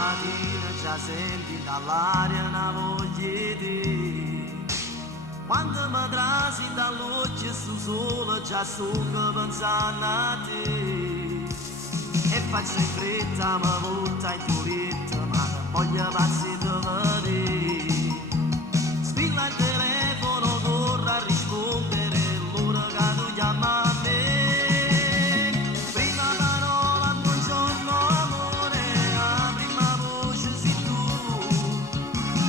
mattina già senti dall'aria una voglia di quando mi trasi dall'occhio su sole già sto pensando a te e faccio in fretta ma volta in turetta ma voglio passi di vedere spilla il telefono corre a rispondere l'ora che tu chiama a me prima parola buongiorno amore la prima voce sei tu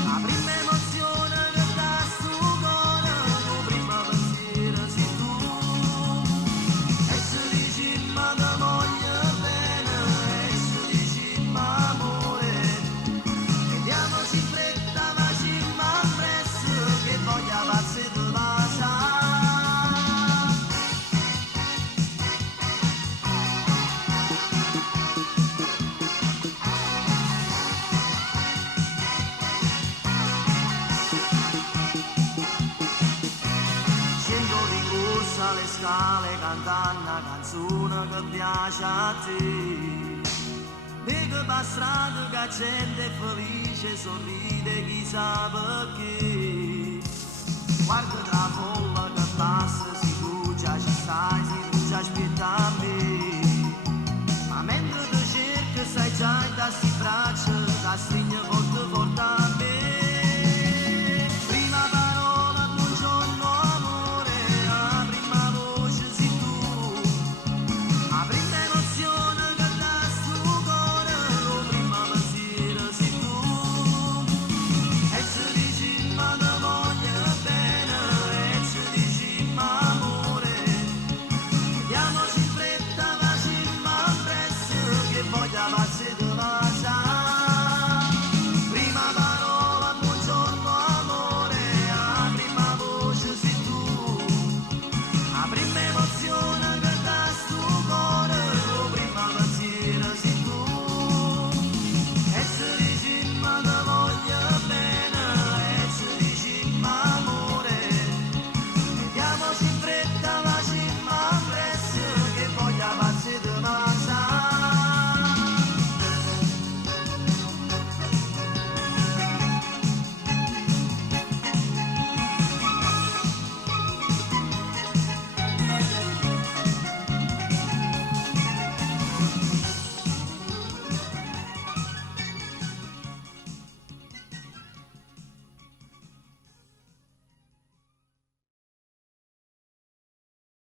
la prima emozione che dà sto cuore il primo pensiero sei tu e se dici ma ti voglio bene e se dici ma amore vediamoci in fretta facciamo presto che voglia pazzi di lasciare scendo di corsa le scale cantando una canzone che piace a te dico per strada che gente è felice sorride chissà perché guarda tra la folla che passa se tu già ci stai se tu già aspettavi